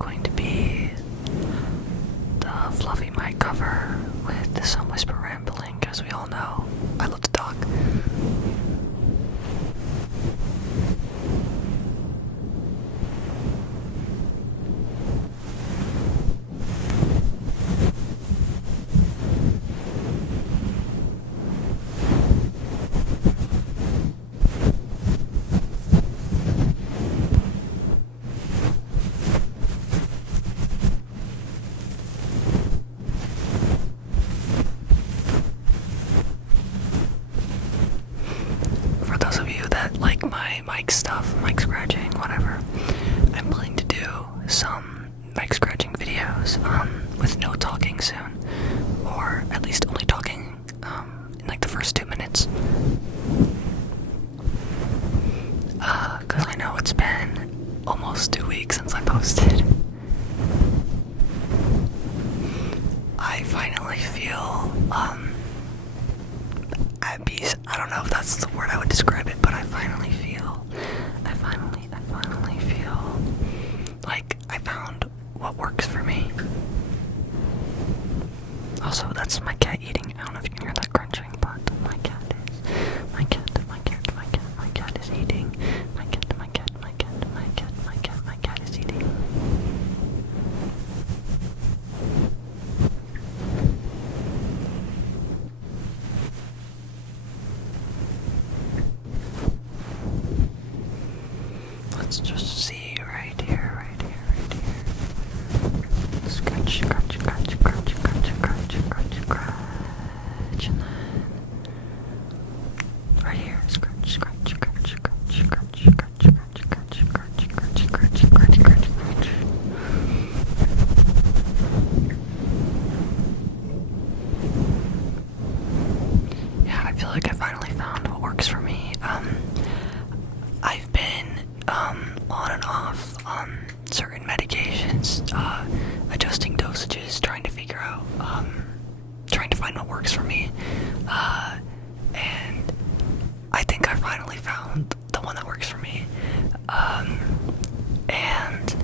going to be the fluffy mic cover with some whisper rambling, because we all know I love to talk. For those of you that like my mic stuff, mic scratching, whatever, I'm planning to do some mic scratching videos with no talking soon, or at least only talking in like the first 2 minutes. Because I know it's been almost 2 weeks since I posted. I finally feel at peace. I don't know if that's the word I would describe it, but I finally feel like I found what works for me. Also, that's my cat eating. I don't know if you can hear that crunching, but my cat is eating. My cat is eating. Let's just see right here. Scratch, and then right here, scratch. Yeah, I feel like I finally found what works for me. I've been on and off on certain medications, adjusting dosages, trying to figure out, trying to find what works for me, and I think I finally found the one that works for me, and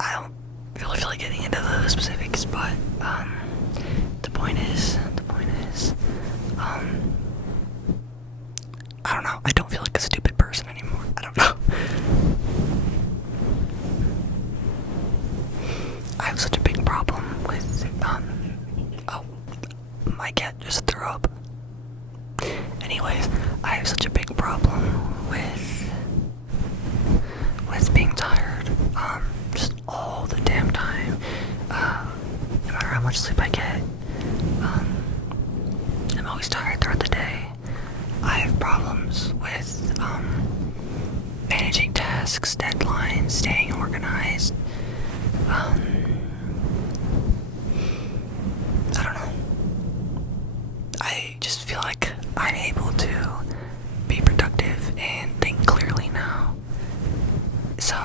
I don't really feel like getting into the specifics, but the point is, I don't know, I don't feel like a stupid person anymore. I don't know. I have such a big problem with, oh, my cat just threw up. Anyways, I have such a big problem with being tired, just all the damn time, no matter how much sleep I get, I'm always tired throughout the day. I have problems with, managing tasks, deadlines, staying organized, I don't know. I just feel like I'm able to be productive and think clearly now. So,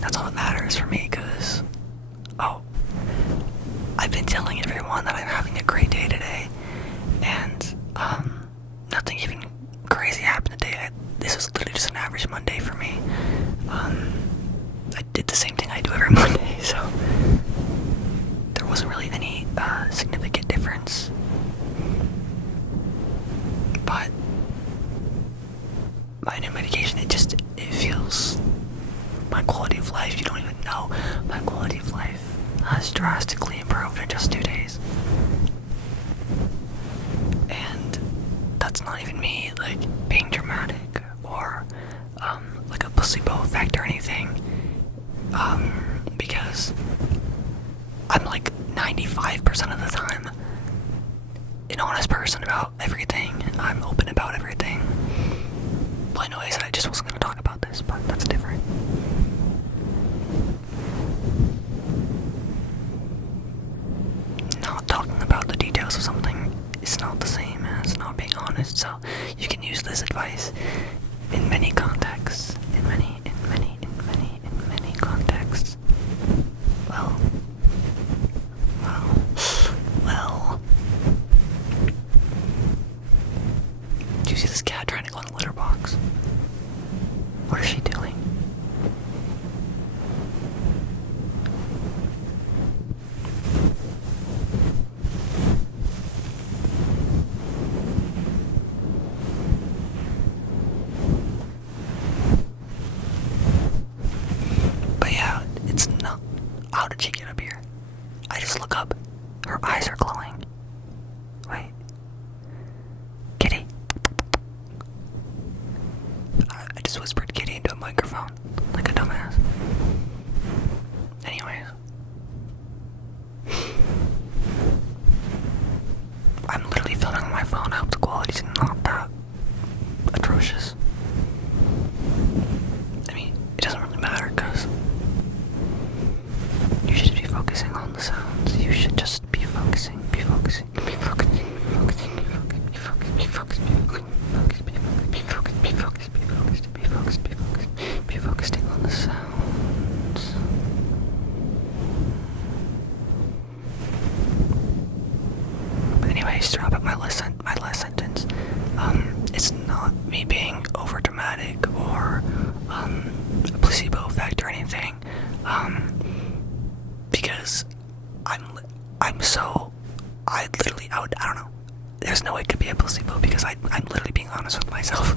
that's all that matters for me, because, I've been telling everyone that I'm having a great day today, and, nothing even crazy happened today. This was literally just an average Monday for me. I did the same thing I do every Monday, so there wasn't really any significant difference. But my new medication, it feels, my quality of life, you don't even know, my quality of life has drastically improved in just 2 days. And that's not even me, like, being dramatic or, like a placebo effect or anything, because I'm like 95% of the time an honest person about everything. I'm open about everything. Well, I know I said I just wasn't going to talk about this, but that's different. Not talking about the details of something is not the same as not being honest, so you can use this advice in many contexts. In many contexts. Well. Do you see this cat trying to go in the litter box? What is she doing? How did she get up here? I just look up. Her eyes are glowing. Wait. Kitty. I just whispered kitty into a microphone. Like a dumbass. Anyways. I'm literally filming on my phone. I hope the quality's not that atrocious. I mean, it doesn't really matter because you should be focusing on the sounds. You should just be focusing, be focusing, be focusing, be focusing, be focusing, be focused, be focused, be focused, be focused, be focused, be focused, be focused, be focused, be focused, be focusing on the sounds. But anyways, to wrap up my last sentence, it's not me being over dramatic or a placebo effect or anything, because I don't know. There's no way it could be a placebo because I'm literally being honest with myself.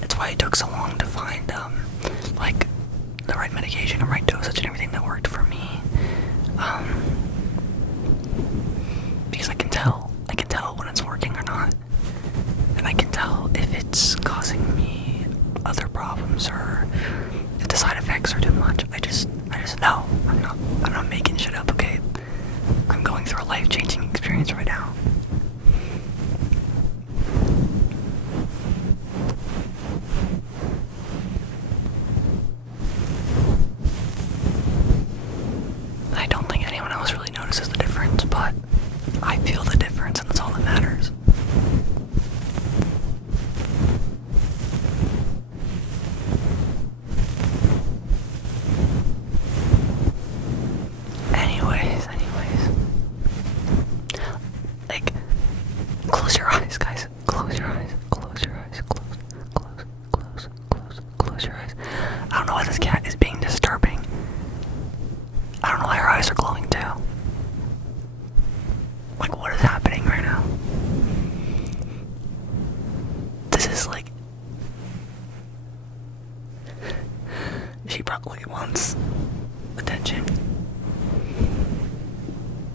That's why it took so long to find like the right medication and right dosage and everything that worked for me. Because I can tell when it's working or not, and I can tell if it's causing me other problems or if the side effects are too much. I just know. I'm not making shit up, okay? I'm going through a life-changing experience right now. I don't think anyone else really notices the difference, but I feel the difference, and that's all that matters. Anyways. Like, close your eyes, guys. Close your eyes. Close your eyes. Close your eyes. I don't know why this cat is being disturbing. I don't know why her eyes are glowing too. Like, what is happening right now? This is like... She probably wants attention.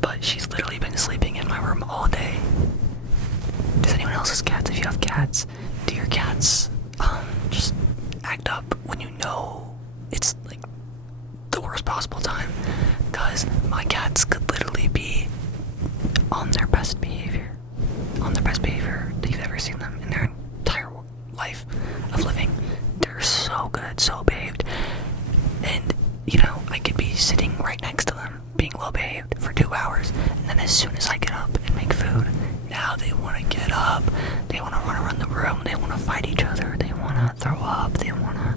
But she's literally been sleeping in my room all day. Does anyone else's cats? If you have cats, do your cats just act up when you know it's like the worst possible time? Because my cats could literally be on their best behavior that you've ever seen them in their entire life of living. They're so good, so behaved, and you know, I could be sitting right next to them being well behaved for 2 hours, and then as soon as I get up and make food, now they want to get up, they want to run around the room, they want to fight each other, they want to throw up, they want to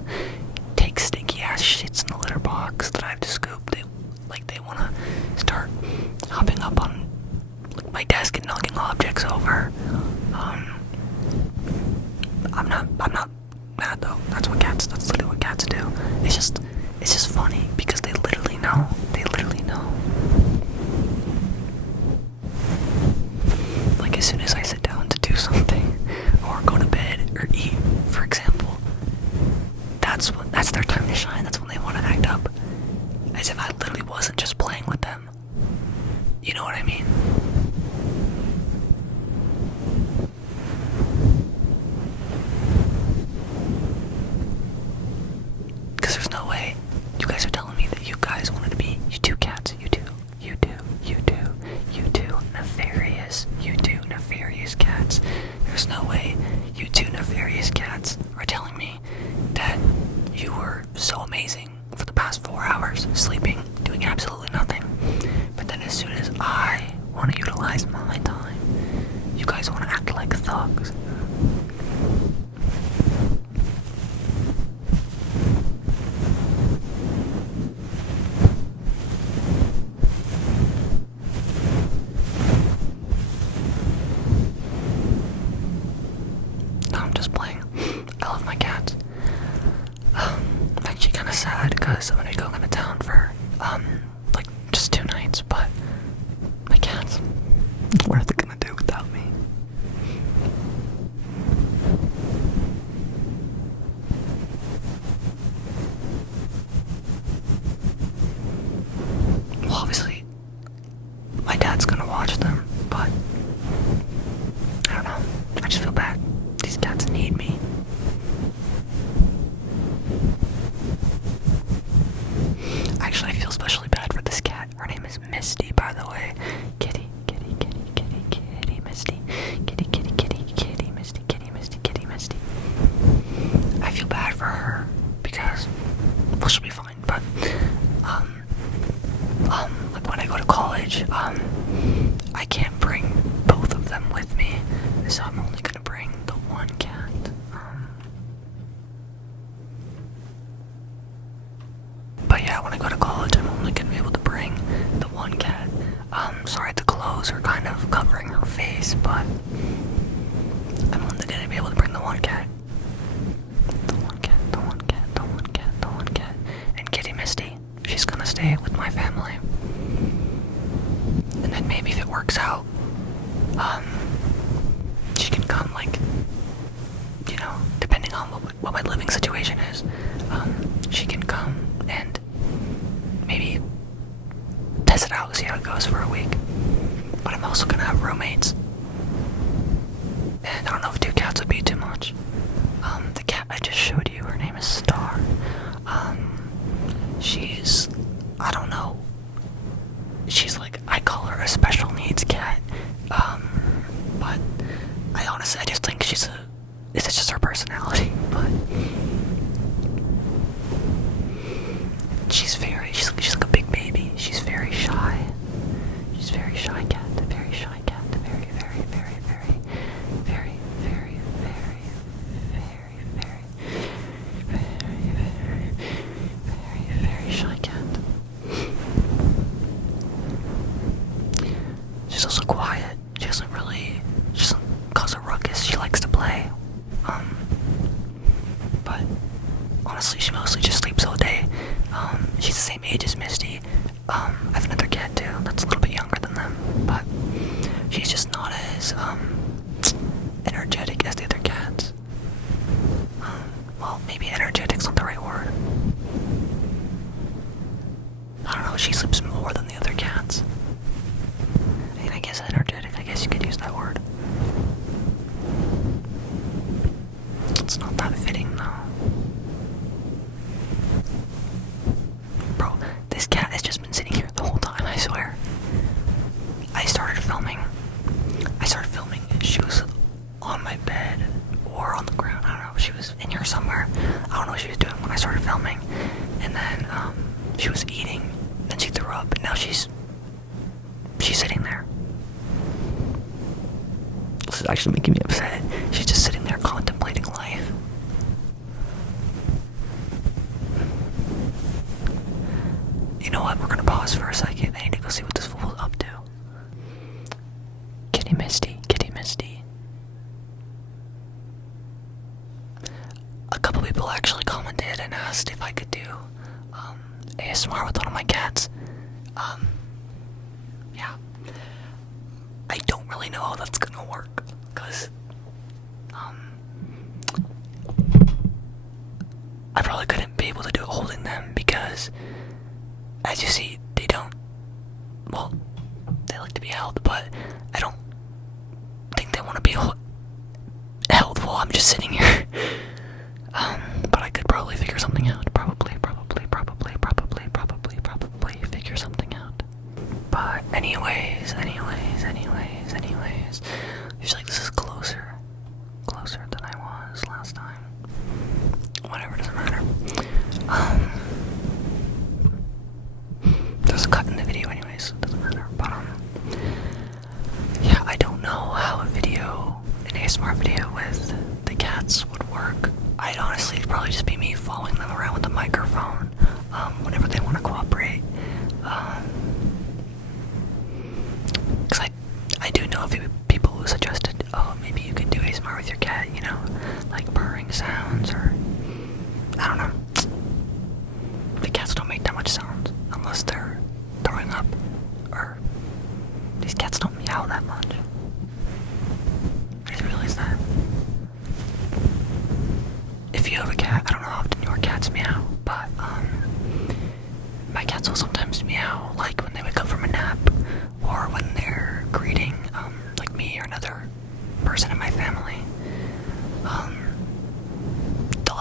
take stinky ass shits in the litter box that I have to scoop. They want to start hopping up on like my desk and knocking objects over. I'm not mad though. That's literally what cats do. It's just funny because they literally know. Like, as soon as I sit down to do something or go to bed or eat, for example, that's their time to shine. That's when they want to act up, as if I literally wasn't just playing with them. You know what I mean? Because there's no way you guys are telling me that you guys wanted to be, you two cats, you two nefarious cats. There's no way you two nefarious cats are telling me that you were so amazing for the past 4 hours, sleeping, doing absolutely nothing. But then as soon as I want to utilize my time, you guys want to act like thugs. No, I'm just playing. I love my cats. I'm actually kind of sad because I'm gonna be going into town for like just 2 nights, but my cats, what are they gonna do without me? but like when I go to college, I can't bring both of them with me, so I'm only gonna bring the one cat. But yeah, when I go to college, I'm only gonna be able to bring the one cat. Sorry, the clothes are kind of covering her face, but I'm only gonna be able to bring the one cat. The one cat, the one cat, the one cat, the one cat. And Kitty Misty, she's gonna stay with my family. And then maybe if it works out, she can come, like, you know, depending on what my living situation is, she can come and maybe test it out, see how it goes for a week. But I'm also gonna have roommates. And I don't know if 2 cats would be too much. The cat I just showed you, her name is Star. She's, I don't know, she's like, I call her a special needs cat. But I just think it's just her personality, but she's like a big baby. She's very shy. She's a very shy cat, a very shy cat, a very, very, very, very, very, very, very, very, very, very, very, very shy cat. She's also quiet. She doesn't cause a ruckus. She likes to play. But honestly, she mostly just sleeps all day. She's the same age as Misty. I have another cat too that's a little bit younger than them, but she's just not as energetic as the other cats. Well, maybe energetic's not the right word. I don't know, she sleeps more than the other cats. I mean, I guess energetic, I guess you could use that word. It's not that fitting though. Bro, this cat has just been sitting here the whole time, I swear. I started filming, she was on my bed or on the ground, I don't know, she was in here somewhere. I don't know what she was doing when I started filming. And then, she was eating, then she threw up, and now she's sitting there. This is actually making me upset. She's just sitting there contemplating life. You know what, we're gonna pause for a second. I need to go see what this fool's up to. Kitty Misty, Kitty Misty. A couple people actually commented and asked if I could do ASMR with one of my cats. Yeah. I don't really know how that's gonna work, cause I probably couldn't be able to do it holding them because, as you see, they like to be held, but I don't think they want to be held while I'm just sitting here. But I could probably figure something out. Probably figure something out. But anyways, feels like this is closer than I was last time. Whatever, doesn't matter. There's a cut in the video anyways, so it doesn't matter. But yeah, I don't know how an ASMR video with the cats would work. I'd honestly, it'd probably just be me following them around with the microphone, whenever they want to cooperate. Because I do know a few people who suggested, oh, maybe you could do ASMR with your cat, you know, like purring sounds, or, I don't know. The cats don't make that much sound, unless they're throwing up, or these cats don't meow that much. I just realized that. If you have a cat, I don't know how often your cats meow, but my cats will sometimes meow, like when they wake up from a nap, or when they're greeting, like me or another person in my family.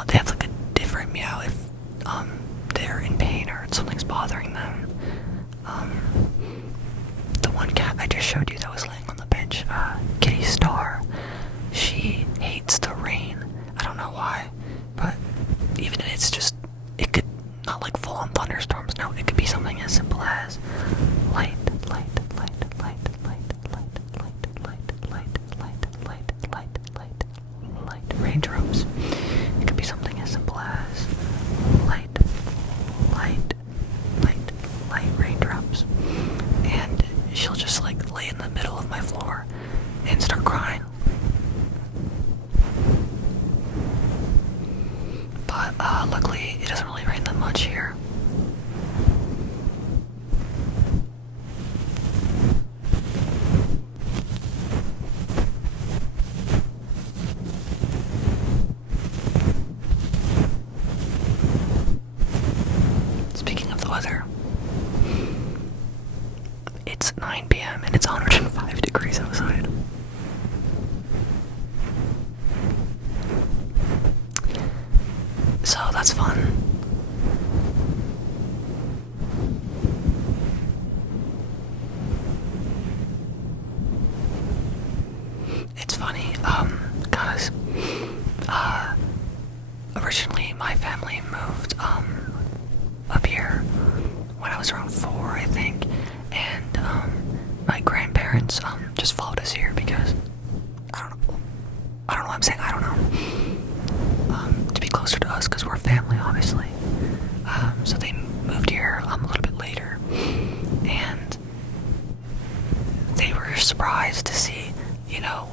They have like a different meow if they're in pain or something's bothering them. The one cat I just showed you that was laying on the bench, Kitty Star, she hates the rain. I don't know why, but even if it's just, it could Not like full-on thunderstorms. No, it could be something as simple as light, light, light, light, light, light, light, light, light, light, light, light, raindrops. It could be something as simple as light, light, light, light raindrops. And she'll just like lay in the middle of my floor and start crying. But luckily it doesn't really rain that much here. Speaking of the weather, it's 9 p.m. and it's 105 degrees outside. So that's fun. It's funny, cause, originally my family moved, up here when I was around 4, I think, and, my grandparents, just followed us here because, I don't know what I'm saying, I don't know, to be closer to us, because we're family, obviously, so they moved here, a little bit later, and they were surprised to see, you know,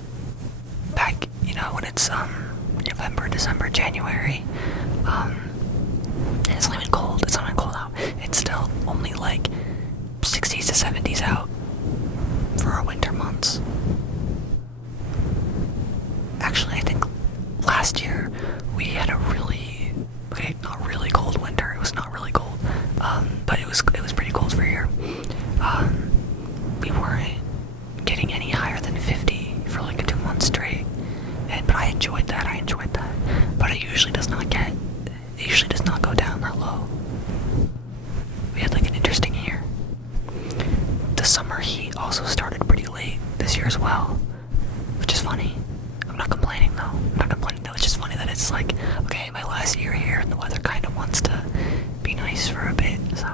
back, you know, when it's, November, December, January, and it's not even cold, out, it's still only like 60s to 70s out for our winter months. Actually, I think last year we had a really, not really cold winter, it was not really cold, but it was pretty cold for here. We weren't getting any higher than 50 for like 2 months straight, but I enjoyed that, but it usually does not go down that low. We had like an interesting year. The summer heat also started pretty late this year as well, which is funny. I'm not complaining though, it's just funny that it's like, okay, my last year here and the weather kind of wants to be nice for a bit, so.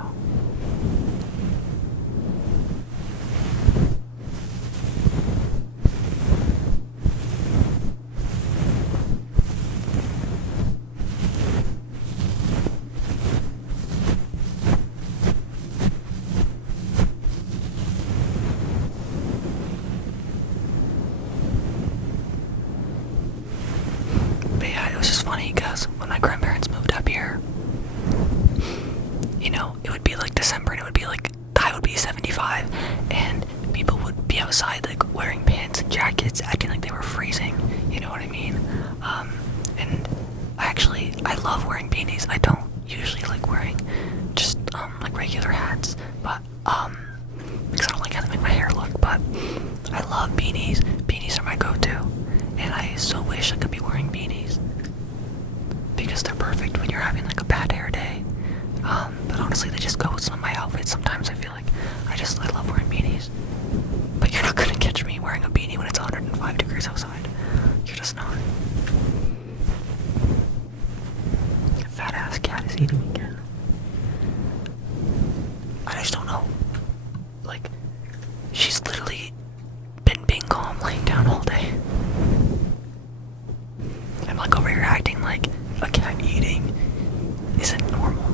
But yeah, it was just funny because when my grandparents moved up here, you know, it would be like December and it would be like, the high would be 75 and people would be outside like wearing pants and jackets acting like they were freezing, you know what I mean? And I love wearing beanies. I don't usually like wearing just like regular hats, but because I don't like how they make my hair look, but I love beanies. Beanies are my go-to, and I so wish I could be wearing beanies because they're perfect when you're having like a bad hair day. But honestly, they just go with some of my outfits. Sometimes I feel like I love wearing beanies. But you're not gonna catch me wearing a beanie when it's 105 degrees outside. You're just not. A fat ass cat is eating again. I just don't know. Like, she's literally been being calm, laying down all day. I'm like over here acting like a cat eating isn't normal.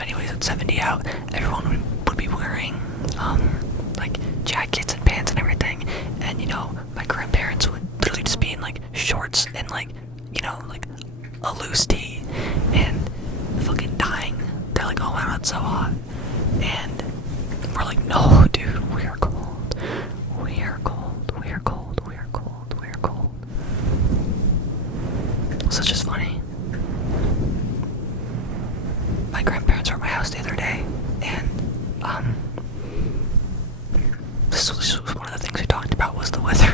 Anyways, it's 70 out. Everyone would be wearing like jackets and pants and everything, and you know, my grandparents would literally just be in like shorts and like, you know, like a loose tee and fucking dying. They're like, oh wow, it's so hot, and we're like, no dude, we are cold, we are cold, we are cold, we are cold, we are cold. So it's just funny. My grandparents were at my house the other day, and this was one of the things we talked about was the weather.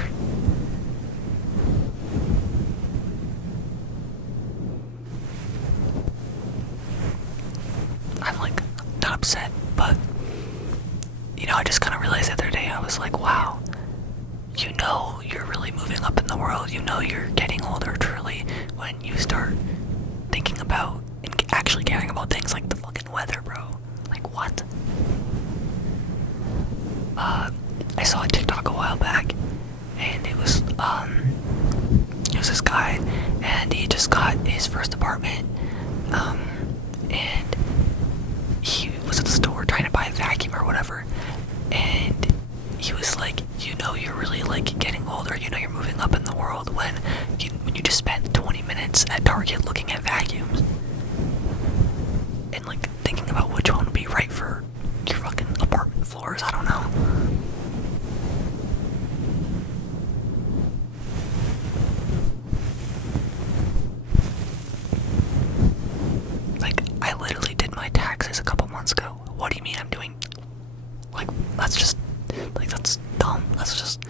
I'm like not upset, but you know, I just kind of realized the other day, I was like, wow, you know, you're really moving up in the world. You know, you're getting older truly when you start thinking about and actually caring about things like the fucking weather, bro. Like, what? I saw a TikTok a while back, and it was this guy, and he just got his first apartment, and he was at the store trying to buy a vacuum or whatever, and he was like, you know, you're really like getting older, you know, you're moving up in the world when you just spent 20 minutes at Target looking at vacuums, and like thinking about which one would be right for your fucking apartment floors. I don't know. Like, I literally did my taxes a couple months ago. What do you mean I'm doing? Like, that's just, like, that's dumb. That's just,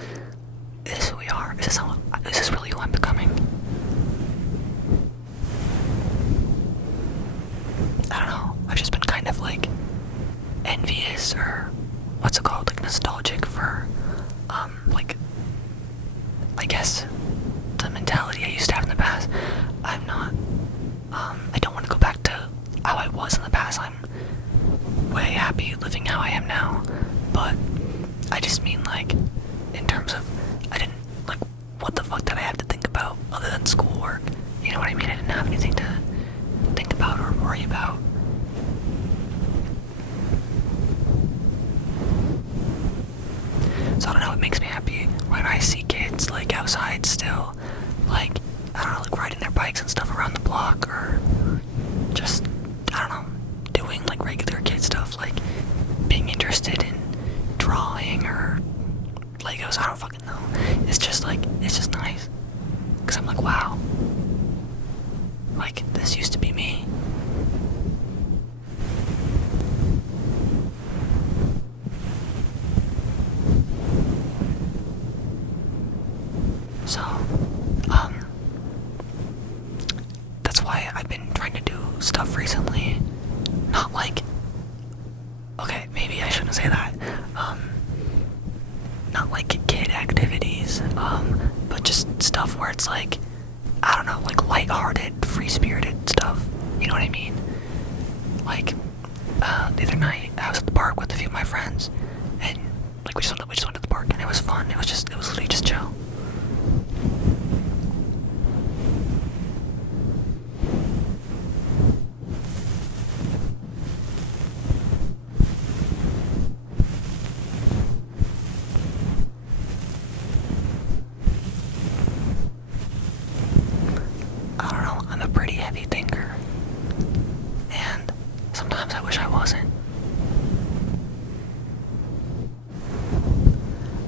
is this who we are? Is this really who I'm becoming? I don't know. I've just been kind of like envious, or what's it called? Like nostalgic for, like, I guess the mentality I used to have in the past. I'm not, I don't want to go back to how I was in the past. I'm way happy living how I am now. But I just mean, like, in terms of, I didn't, like, what the fuck did I have to think about other than schoolwork? You know what I mean? I didn't have anything to think about or worry about. So I don't know, it makes me happy when I see kids, like, outside still, like, I don't know, like, riding their bikes and stuff around the block, or just, I don't know, doing, like, regular kid stuff, like, being interested in drawing, or Legos, I don't fucking know. It's just, like, it's just nice, because I'm like, wow, like, this used to be me. So, that's why I've been trying to do stuff recently. Not like, okay, maybe I shouldn't say that. Not like kid activities, but just stuff where it's like, I don't know, like lighthearted, free-spirited stuff. You know what I mean? Like, the other night, I was at the park with a few of my friends, and like we just went to the park, and it was fun. It was literally just chill. I don't know, I'm a pretty heavy thinker, and sometimes I wish I wasn't.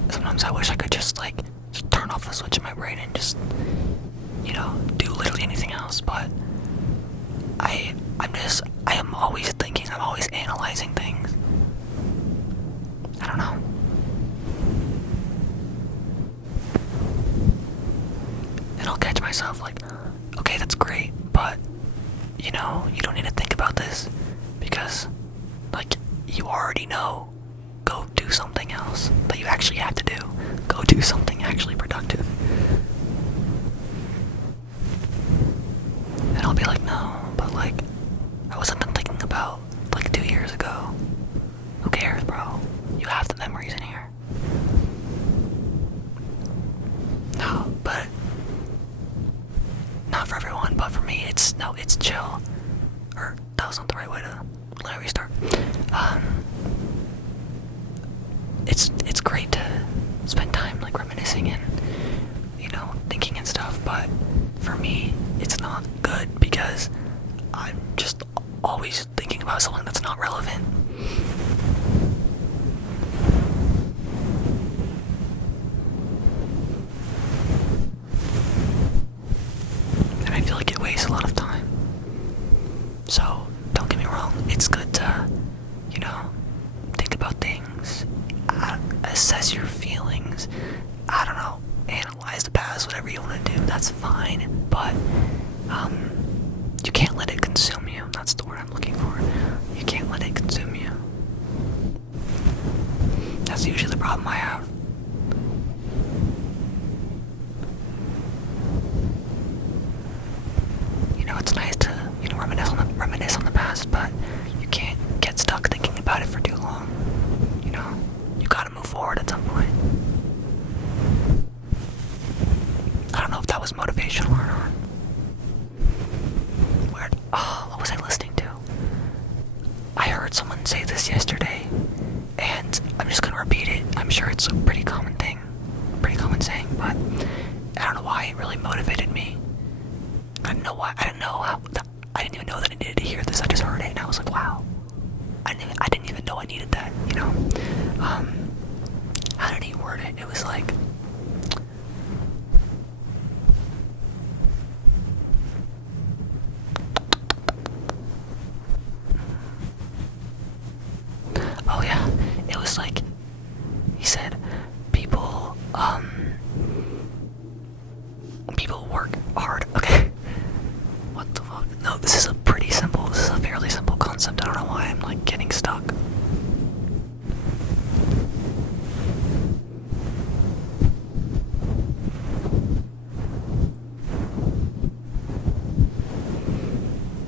Sometimes I wish I could just like just turn off the switch in my brain and just, you know, do literally anything else, but I am always thinking, I'm always analyzing things. I don't know. And I'll catch myself like, okay, that's great, but, you know, you don't need to think about this, because, like, you already know. Go do something else that you actually have to do. Go do something actually productive. And I'll be like, no, but like, I wasn't done thinking about like 2 years ago. Who cares, bro? You have the memories in here. No, but not for everyone, but for me, it's chill. Or that was not the right way to let me restart. It's great to spend time like reminiscing and, you know, thinking and stuff, but for me it's not good because I'm just always thinking about something that's not relevant. And I feel like it wastes a lot of time. So don't get me wrong, it's good to, you know, think about things, assess your feelings, I don't know, analyze the past, whatever you want to do, that's fine, but you can't let it consume you. That's the word I'm looking for. You can't let it consume you. That's usually the problem I have. You know, it's nice to heard someone say this yesterday, and I'm just gonna repeat it. I'm sure it's a pretty common thing, a pretty common saying, but I don't know why it really motivated me. I didn't know why. I didn't know how. I didn't even know that I needed to hear this. I just heard it, and I was like, wow. I didn't even know I needed that. You know. How did he word it? It was like. Oh yeah, it was like, he said, people work hard. Okay. What the fuck? No, this is a fairly simple concept. I don't know why I'm like getting stuck.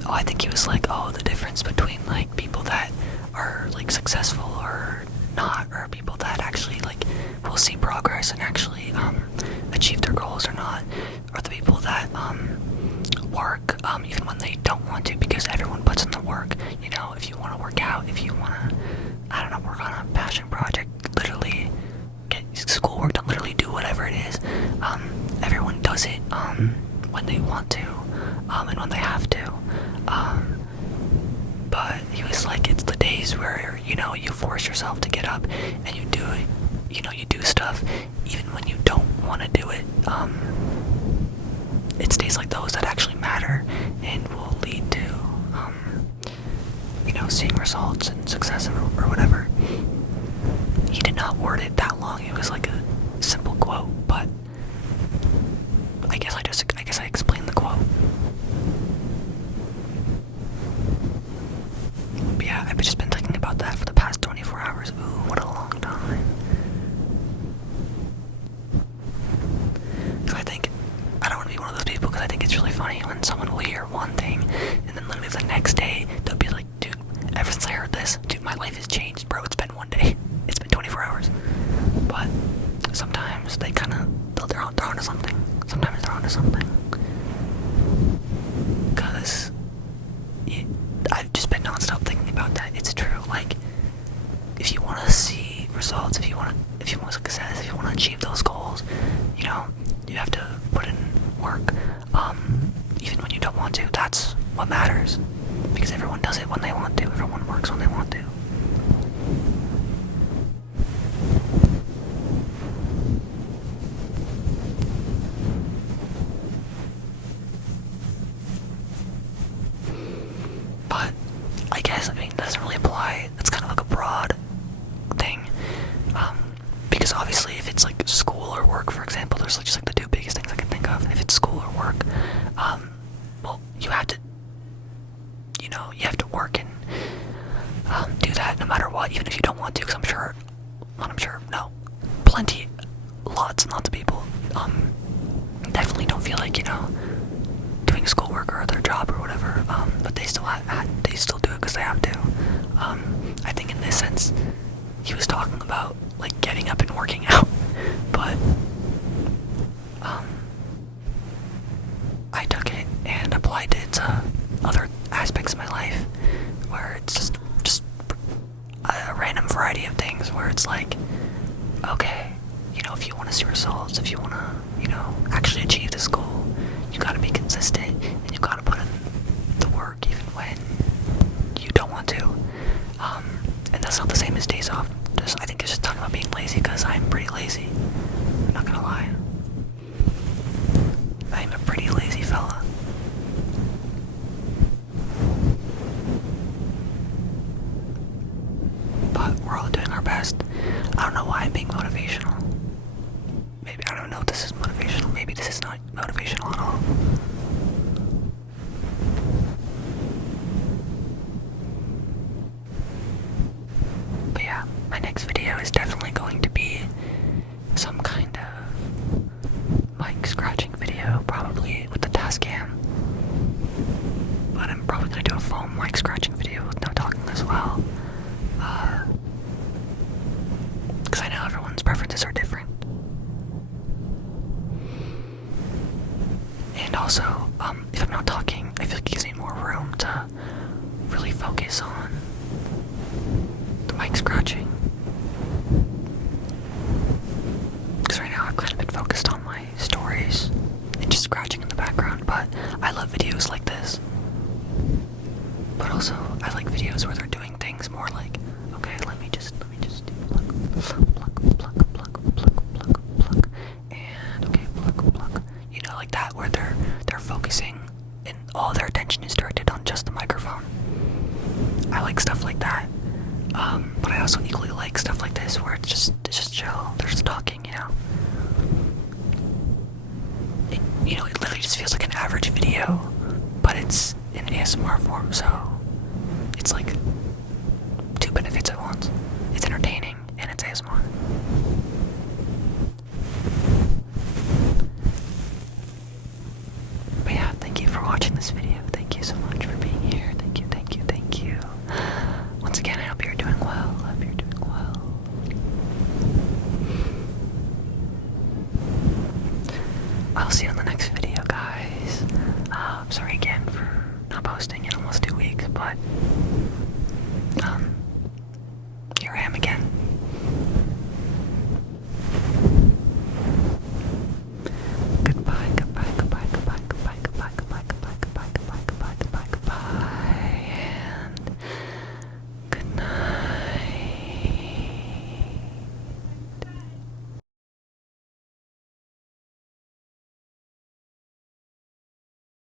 Oh, I think he was like, oh, the difference between like people that are like successful or not, or people that actually like will see progress and actually achieve their goals or not, or the people that work even when they don't want to, because everyone puts in the work. You know, if you want to work out, if you want to, I don't know, work on a passion project, literally get schoolwork done, literally do whatever it is. Everyone does it when they want to and when they have to. But he was like, it's the days where, you know, you force yourself to get up and you do it, you know, you do stuff even when you don't want to do it. It's days like those that actually matter and will lead to, you know, seeing results and success or whatever. He did not word it that long. It was like a simple quote, but I guess I explained the quote. But yeah, I've just been thinking about that for the past 24 hours. Ooh, what a long time. So I don't want to be one of those people, because I think it's really funny when someone will hear one thing and then literally the next day they'll be like, dude, ever since I heard this, dude, my life has changed, bro. It's been one day. It's been 24 hours. But sometimes they kind of, they're onto something. Sometimes they're onto something. Because I've just been nonstop thinking about that. It's true. Like, if you want to see results, if you want success, if you want to achieve those goals, you know, you have to put in work, even when you don't want to. That's what matters, because everyone does it when they want to. Everyone works when they want to. But I guess, I mean, that doesn't really apply. That's kind of like a broad thing, because obviously if it's like school or work, for example, there's like just like the two biggest things I can think of. If it's school or work, well, you have to, you know, you have to work and do that no matter what, even if you don't want to, because lots and lots of people definitely don't feel like, you know, doing schoolwork or their job or whatever, but they still do it because they have to. I think in this sense, he was talking about like getting up and working out, but I took it and applied it to other aspects of my life, where it's just a random variety of things, where it's like, okay, you know, if you want to see results, if you want to, you know, actually achieve this goal, you got to be consistent and you got to put in the work even when you don't want to. And that's not the same as days off. I think it's just talking about being lazy, because I'm pretty lazy. I'm not gonna lie. I'm a pretty lazy fella. But we're all doing our best. I don't know why I'm being motivational. Maybe, I don't know if this is motivational. Maybe this is not motivational at all. But yeah, my next video is definitely going to be some kind of mic scratching video, probably with the Tascam. But I'm probably going to do a foam mic scratching video with no talking as well. Because I know everyone's preferences are different. And also, if I'm not talking, I feel like it gives me more room to really focus on also, I like videos where they're doing things more like, okay, let me just do pluck, pluck, pluck, pluck, pluck, pluck, pluck, and okay, pluck, pluck. You know, like that, where they're focusing and all their attention is directed on just the microphone. I like stuff like that. But I also equally like stuff like this where it's just chill. They're just talking, you know. It literally just feels like an average video, but it's in ASMR form, so it's like two benefits at once. It's entertaining and it's ASMR. But yeah, thank you for watching this video. Thank you so much for being here. Thank you, thank you, thank you. Once again, I hope you're doing well. I hope you're doing well. I'll see you in the next video, guys. I'm sorry again for not posting in almost 2 weeks, but